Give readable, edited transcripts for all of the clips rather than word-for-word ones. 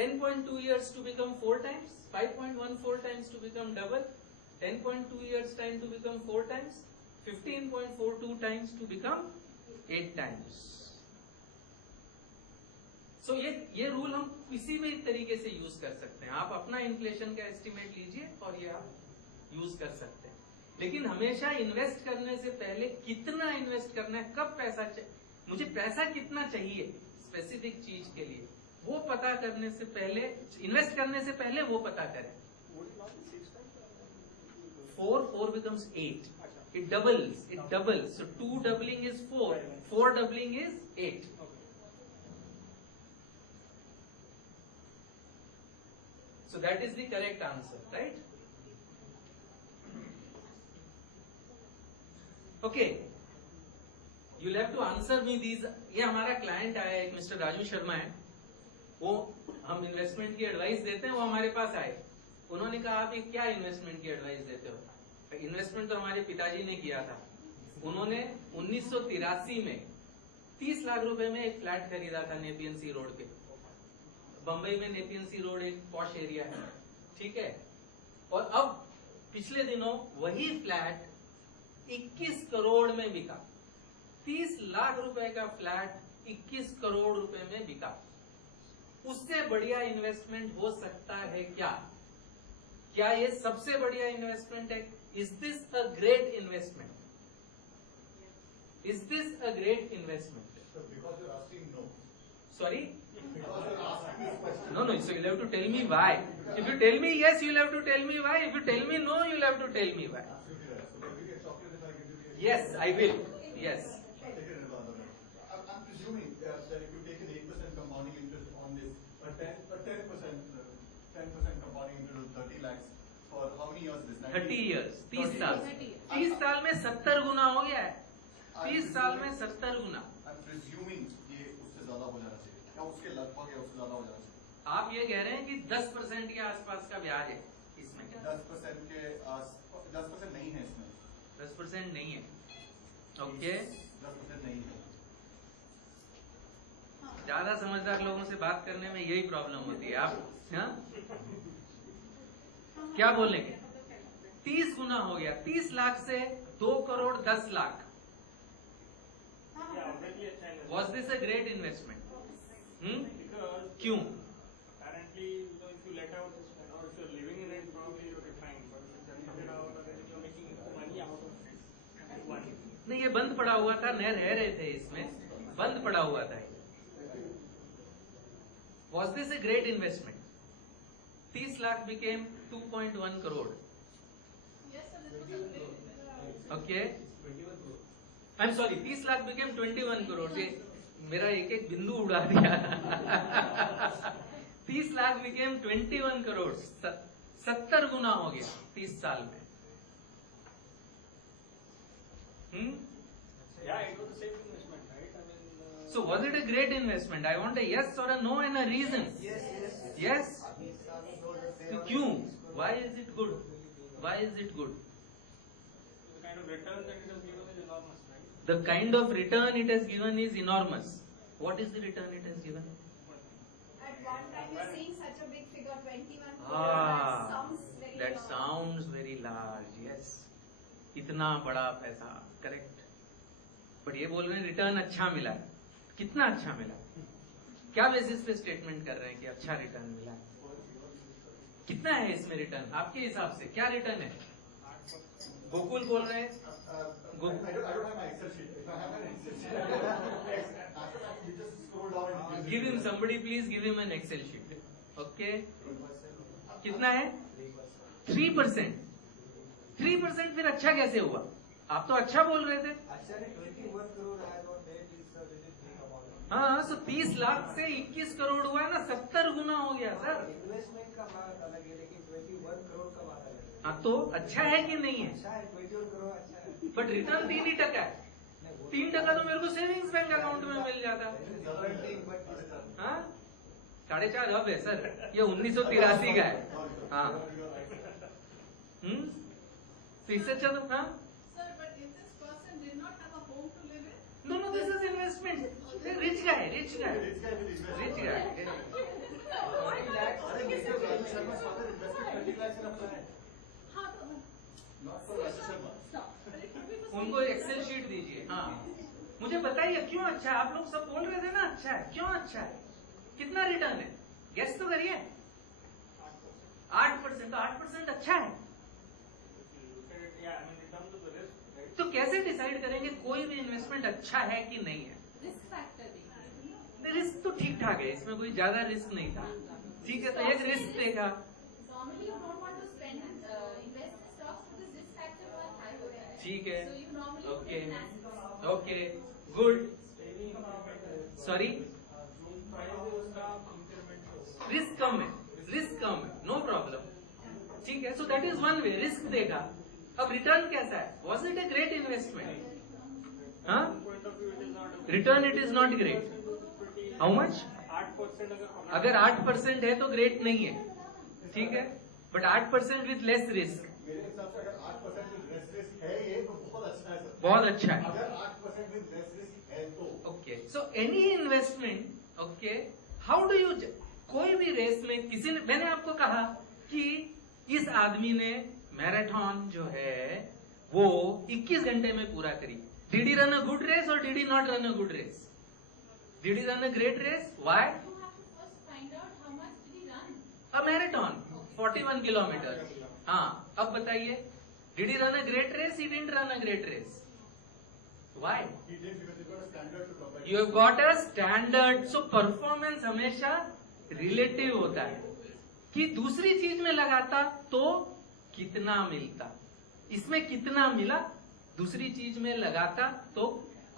10.2 years to become 4 times, 5.14 times to become double, 10.2 years time to become 4 times, 15.42 times to become 8 times. So ये rule हम किसी भी तरीके से use कर सकते हैं. आप अपना इन्फ्लेशन का एस्टिमेट लीजिए और ये आप यूज कर सकते हैं. लेकिन हमेशा इन्वेस्ट करने से पहले कितना इन्वेस्ट करना है, कब पैसा मुझे पैसा कितना चाहिए स्पेसिफिक चीज के लिए, वो पता करने से पहले, इन्वेस्ट करने से पहले वो पता करें. 4 becomes 8. It doubles. So 2 doubling is 4. 4 doubling is 8. So that is the correct answer, right? Okay. You'll have to answer me these. ये हमारा क्लाइंट आया है, मिस्टर राजू शर्मा है. वो हम इन्वेस्टमेंट की एडवाइस देते हैं, वो हमारे पास आए. उन्होंने कहा आप ये क्या इन्वेस्टमेंट की एडवाइस देते हो? इन्वेस्टमेंट तो हमारे पिताजी ने किया था. उन्होंने 1983 में 30 लाख रुपए में एक फ्लैट खरीदा था नेपियन सी रोड पे. बंबई में नेपियन सी रोड एक पॉश एरिया है, ठीक है. और अब पिछले दिनों वही फ्लैट 21 करोड़ में बिका. 30 लाख रुपए का फ्लैट 21 करोड़ रुपए में बिका. उससे बढ़िया इन्वेस्टमेंट हो सकता है क्या? क्या ये सबसे बढ़िया इन्वेस्टमेंट है? Is this a great investment? Is this a great investment? Because you're asking no. Sorry? Because you're asking this question. No, so you'll have to tell me why. If you tell me yes, you'll have to tell me why. If you tell me no, you'll have to tell me why. Absolutely right. So will you get chocolate if I give you the... Yes, I will. Yes. I'll take it in advance. I'm presuming that if you take an 8% compounding interest on this, a 10% compounding interest of 30 lakhs for how many years this? 30 years. 30 साल. 30 साल में 70 गुना हो गया है. 30 साल में 70 गुना. I'm presuming ये उससे ज्यादा हो जाना चाहिए. क्या उसके लगभग या उससे ज्यादा हो जाना चाहिए? आप ये कह रहे हैं कि 10% के आसपास का ब्याज है इसमें. क्या 10% के 10% नहीं है इसमें. 10% नहीं है. ओके. 10% नहीं है. ज्यादा समझदार लोगों से बात करने में यही प्रॉब्लम होती है. आप क्या बोलेंगे? 30 गुना हो गया. 30 लाख से 2 crore 10 lakh. Was this a great investment? क्यों? Apparently, if you let out this, or if you're living in it, probably you're fine. But if you let it out, then you're making money out of it. नहीं, ये बंद पड़ा हुआ था. नहर रह रहे थे इसमें, बंद पड़ा हुआ था. Was this a great investment? 30 lakh became 2.1 crore. Okay. I'm sorry, 30 lakh became 21 crore. ये मेरा एक एक बिंदु उड़ा दिया. 30 लाख became 21 crore. 70 गुना हो गया 30 साल में. Yeah, it was the same investment, right? I mean. So was it a great investment? I want a yes or a no and a reason. Yes. क्यों? Why is it good? Why is it good? The kind of return that it has given is enormous, right? The kind of return it has given is enormous. What is the return it has given? At one time you're seeing such a big figure, 21 crore. That sounds very large. Yes. इतना बड़ा पैसा. Correct. But ये बोल रहे हैं return अच्छा मिला है. कितना अच्छा मिला? क्या बेसिस पे स्टेटमेंट कर रहे हैं कि अच्छा रिटर्न मिला है? कितना है इसमें रिटर्न आपके हिसाब से? क्या रिटर्न है? गोकुल बोल रहे हैं. I don't have my Excel sheet. If I have an Excel sheet, you just scroll down and Give him somebody please give him an Excel sheet. Okay. कितना है? 3%. 3% फिर अच्छा कैसे हुआ? आप तो अच्छा बोल रहे थे. अच्छा नहीं, 21 करोड़ आया तो हाँ, तो 30 लाख से 21 करोड़ हुआ है ना. 70 गुना हो गया सर. इन्वेस्टमेंट का बात अलग है, लेकिन 21 करोड़ का बात अलग है. हाँ, तो अच्छा है कि नहीं है? अच्छा है, 21 करोड़ अच्छा है. बट रिटर्न 3% है. 3% तो मेरे को सेविंग्स बैंक अकाउंट में मिल जाता. हाँ, 4.5 अब है सर. ये 1983 का है. हाँ. तो इससे अच्छा तो हाँ. Sir, but if this person did not have a home to live in? No, this is investment. Rich guy. मुझे बताइए क्यों अच्छा है? आप लोग सब बोल रहे थे ना अच्छा है, क्यों अच्छा है? कितना रिटर्न है? गेस तो करिए। 8%। तो 8% अच्छा है। तो कैसे डिसाइड करेंगे कोई भी इन्वेस्टमेंट अच्छा है कि नहीं है? रिस्क फैक्टर रिस्क तो ठीक ठाक है, इसमें कोई ज्यादा रिस्क नहीं था। ठीक है, तो एक रिस्क देखा। Normally you don't want to spend invest in stocks because risk factor बहुत high होता है. ठीक है, So you normally okay put in assets. Okay good. Sorry, risk कम है, रिस्क कम है, नो प्रॉब्लम। ठीक है, so that is one way, risk देखा। अब रिटर्न कैसा है? Was it a great investment? हाँ, return it is not great. How much? 8% अगर 8% है तो ग्रेट नहीं है, ठीक है, बट 8% विथ लेस रिस्क मेरे हिसाब से अगर 8% विद लेस रिस्क है ये तो बहुत अच्छा है सर। बहुत अच्छा है। अगर 8% विद लेस रिस्क है तो okay, so any investment, okay, how do you, कोई भी रेस में किसी ने, मैंने आपको कहा कि इस आदमी ने मैराथन जो है वो 21 घंटे में पूरा करी। Did he run a good race और did he not run a good race? Did he run a great race? Why? You have to first find out how much did he run. A marathon 41 kilometre. हाँ, अब बताइए, did he run a great race? He didn't run a great race. Why? he did because he got a standard to compare. You have got a standard. So performance हमेशा relative होता है कि दूसरी चीज में लगाता तो कितना मिलता, इसमें कितना मिला, दूसरी चीज में लगाता तो।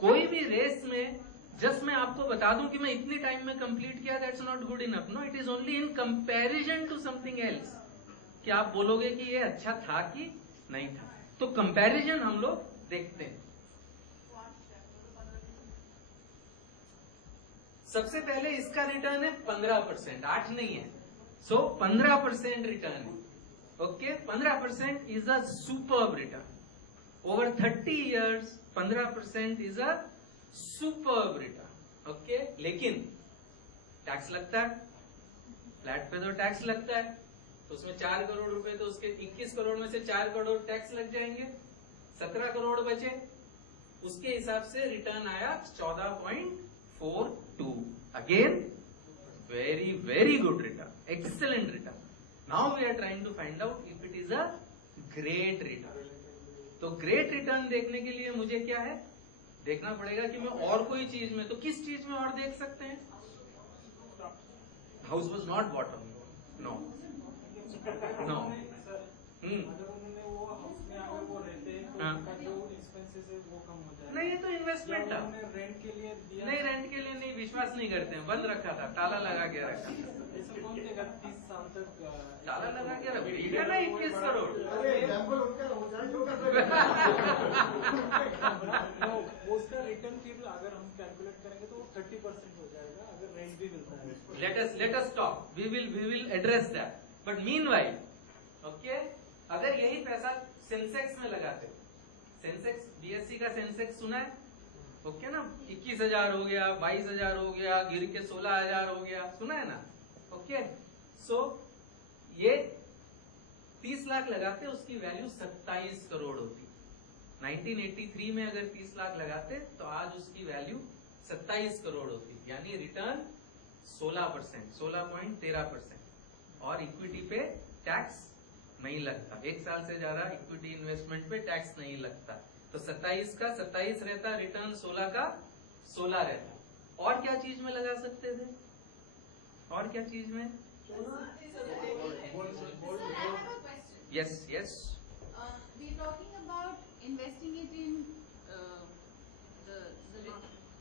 कोई भी रेस में जस्ट मैं आपको बता दूं कि मैं इतनी टाइम में कंप्लीट किया, that's not good enough. No, it is only in comparison to something else कि आप बोलोगे कि ये अच्छा था कि नहीं था। तो कंपैरिजन हम लोग देखते हैं। सबसे पहले इसका रिटर्न है 15%, 8 नहीं है। सो 15% रिटर्न है। Okay, 15% is a superb return. Over 30 years 15% is a superb return. Okay, लेकिन टैक्स लगता है, फ्लैट पे तो टैक्स लगता है, तो उसमें 4 करोड़ रुपए, तो उसके 21 करोड़ में से 4 करोड़ टैक्स लग जाएंगे, 17 करोड़ बचे। उसके हिसाब से रिटर्न आया 14.42। Again very very good return, excellent return. Now we are trying to find out if it is a great return. तो ग्रेट रिटर्न देखने के लिए मुझे क्या है, देखना पड़ेगा कि मैं और कोई चीज में, तो किस चीज में और देख सकते हैं? House was not bottom, no no. अगर उन्होंने वो हाउस में अगर वो रहते हैं तो हाँ। उनका जो एक्सपेंसेस है वो कम हो जाएगा। नहीं, ये तो इन्वेस्टमेंट था। उन्होंने रेंट के लिए दिया। नहीं, रेंट के लिए नहीं, विश्वास नहीं करते हैं, बंद रखा था, ताला लगा के रखा। ऐसा कौन देगा 30 साल तक? ताला लगा के रखा, ठीक है ना, 21 करोड़। अरे एग्जाम्पल उनका हो जाए जो कर नो, वो उसका रिटर्न फिर अगर हम कैलकुलेट करेंगे तो 30% हो जाएगा अगर रेंट भी मिलता है। let us talk, we will address that, but meanwhile, okay, अगर यही पैसा सेंसेक्स में लगाते, सेंसेक्स, बीएससी का सेंसेक्स सुना है? ओके ना, 21,000 हो गया, 22,000 हो गया, गिर के 16,000 हो गया, सुना है ना? ओके, सो ये 30 लाख लगाते, उसकी वैल्यू 27 करोड़ होती। 1983 में अगर 30 लाख लगाते तो आज उसकी वैल्यू 27 करोड़ होती, यानी रिटर्न 16%, 16.13%। और इक्विटी पे टैक्स नहीं लगता, 1 साल से ज्यादा इक्विटी इन्वेस्टमेंट पे टैक्स नहीं लगता। तो 27 का 27 रहता, रिटर्न 16 का 16 रहता। और क्या चीज में लगा सकते थे? और क्या चीज में? Sir, I have a question. Yes yes. We're talking about investing it in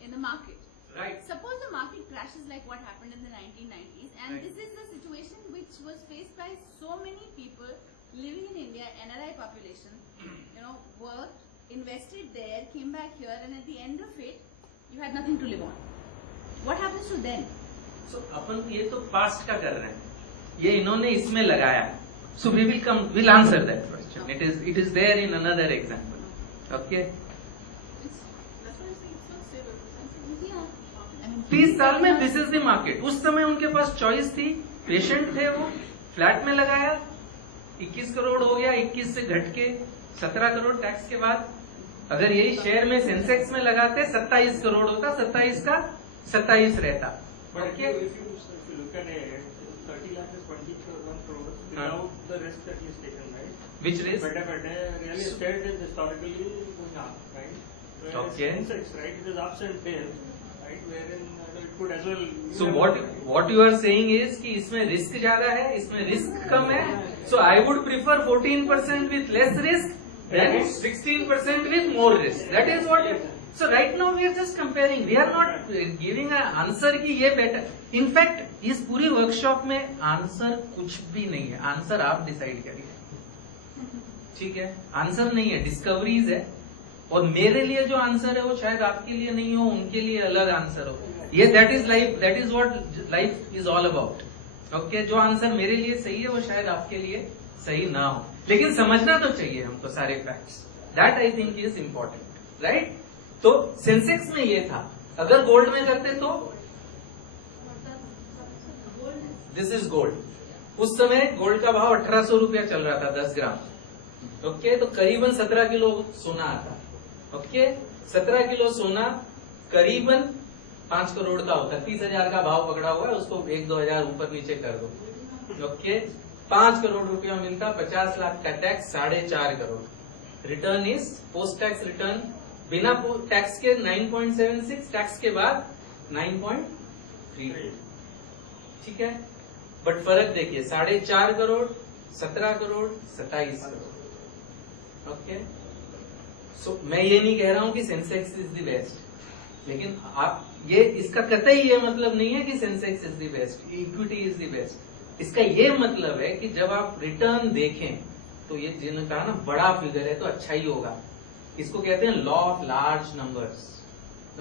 in the market. Right. Suppose the market crashes like what happened in the 1990s, and Right. this is the situation which was faced by so many people living in India, NRI population, worked, invested there, came back here, and at the end of it, you had nothing to live on. What happens to them? So अपन ये तो past का कर रहे हैं, ये इन्होंने इसमें लगाया। So we'll answer that question. It is there in another example. Okay. That's what I'm saying. It's so stable. I'm saying, yeah. I mean, 30 साल में दिस इज द मार्केट। उस समय उनके पास चॉइस थी, पेशेंट थे, वो फ्लैट में लगाया, 21 करोड़ हो गया, 21 से घट के 17 करोड़ टैक्स के बाद। अगर यही शेयर में सेंसेक्स में लगाते 27 करोड़ होता, 27 का 27 रहता। But if Okay? you look at it, 30 lakh is 21 crores without the risk that he's taken, right? Which risk? But real estate is historically going up, right? Whereas Okay. Sensex, right, it is ups and downs, right? Wherein it could as well. So what you are saying is कि इसमें risk ज्यादा है, इसमें risk कम है. So I would prefer 14% with less risk than 16% with more risk. That is what. So right now we are just comparing. We are not giving an answer कि ये better. In fact इस पूरी workshop में answer कुछ भी नहीं है. Answer आप डिसाइड करिए. ठीक है, आंसर नहीं है, डिस्कवरीज है. और मेरे लिए जो आंसर है वो शायद आपके लिए नहीं हो, उनके लिए अलग आंसर हो. ये that is life, that is what life is all about. Okay, जो आंसर मेरे लिए सही है वो शायद आपके लिए सही ना हो, लेकिन समझना तो चाहिए हमको सारे facts. That I think is important, right. तो सेंसेक्स में ये था. अगर गोल्ड में करते तो दिस इज गोल्ड. उस समय गोल्ड का भाव 1800 रुपया चल रहा था 10 ग्राम. ओके, तो करीबन 17 किलो सोना आता. ओके, 17 किलो सोना करीबन 5 करोड़ का होता. 30,000 का भाव पकड़ा हुआ है, उसको 1-2 हजार ऊपर नीचे कर दो. ओके, 5 करोड़ रुपया मिलता, 50 लाख का tax, 4.5 crore. Return is post tax return बिना टैक्स के 9.76, टैक्स के बाद 9.3. ठीक है, बट फर्क देखिए, 4.5 करोड़, 17 करोड़, 27 करोड़. ओके, सो मैं ये नहीं कह रहा हूं कि सेंसेक्स इज द बेस्ट, लेकिन आप ये इसका कतई ये मतलब नहीं है कि Sensex is the best, equity is the best. इसका ये मतलब है कि जब आप रिटर्न देखें तो ये जिनका ना बड़ा फिगर है तो अच्छा ही होगा. इसको कहते हैं law of large numbers.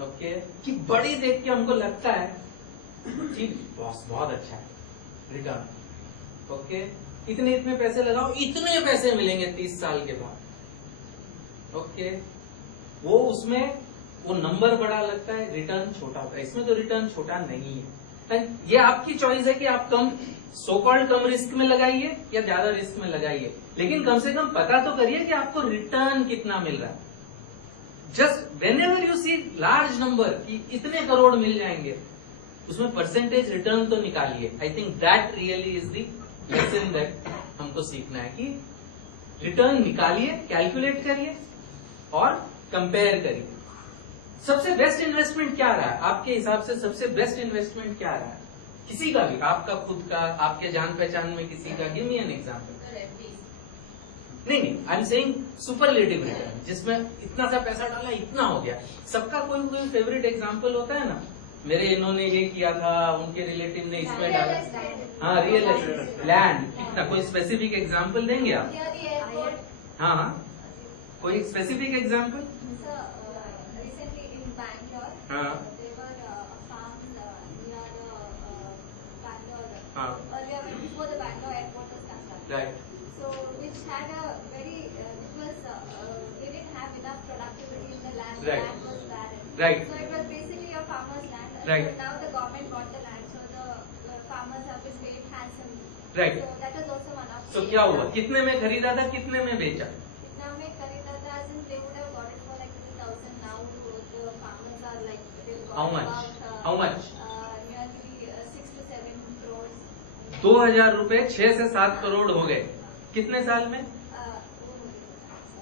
Okay, कि बड़ी देख के हमको लगता है कि बहुत अच्छा है रिटर्न. ओके, इतने इतने पैसे लगाओ, इतने पैसे मिलेंगे 30 साल के बाद. ओके, वो उसमें वो नंबर बड़ा लगता है, रिटर्न छोटा होता है. इसमें तो रिटर्न छोटा नहीं है. ये आपकी चॉइस है कि आप कम सो कॉल्ड कम रिस्क में लगाइए या ज्यादा रिस्क में लगाइए, लेकिन कम से कम पता तो करिए कि आपको रिटर्न कितना मिल रहा है. Just whenever you see large number कि इतने करोड़ मिल जाएंगे, उसमें परसेंटेज रिटर्न तो निकालिए. I think that really is the lesson that हमको सीखना है कि रिटर्न निकालिए, कैलकुलेट करिए और कंपेयर करिए. सबसे बेस्ट इन्वेस्टमेंट क्या रहा है आपके हिसाब से? सबसे बेस्ट इन्वेस्टमेंट क्या रहा है किसी का भी, आपका खुद का, आपके जान पहचान में किसी का? Give me an example. नहीं, I am saying superlative return, जिसमें इतना सा पैसा डाला, इतना हो गया. सबका कोई कोई फेवरेट एग्जांपल होता है ना. मेरे इन्होंने ये किया था, उनके रिलेटिव ने इसमें डाला. हाँ, रियल एस्टेट, लैंड, कितना, कोई स्पेसिफिक एग्जांपल देंगे आप? हाँ हाँ, कोई स्पेसिफिक एग्जांपल? हाँ हाँ, right. So, which had a very, which was, they didn't have enough productivity in the land. Right. The land was barren. Right. So it was basically a farmer's land. Right. So now the government bought the land, so the farmers have been paid handsomely. Right. So that was also one of. तो क्या हुआ? कितने में खरीदा था, कितने में बेचा? Kitna mein kharida tha, as in they would have got it for like 3,000. Now the farmers are like, they've got How much? about, How much? nearly 6 to 7 crores. 2,000 रुपए 6 से 7 करोड़ हो गए. कितने साल में?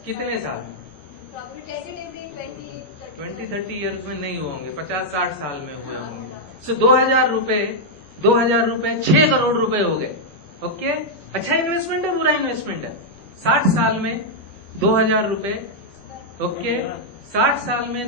कितने साल में? Probably tentatively 20-30 ईयर्स में नहीं होंगे, 50-60 साल में हुए होंगे. सो 2,000 रुपए 6 करोड़ रुपए हो गए. ओके, अच्छा इन्वेस्टमेंट है, बुरा इन्वेस्टमेंट है? 60 साल में 2,000 रुपए. ओके, 60 साल में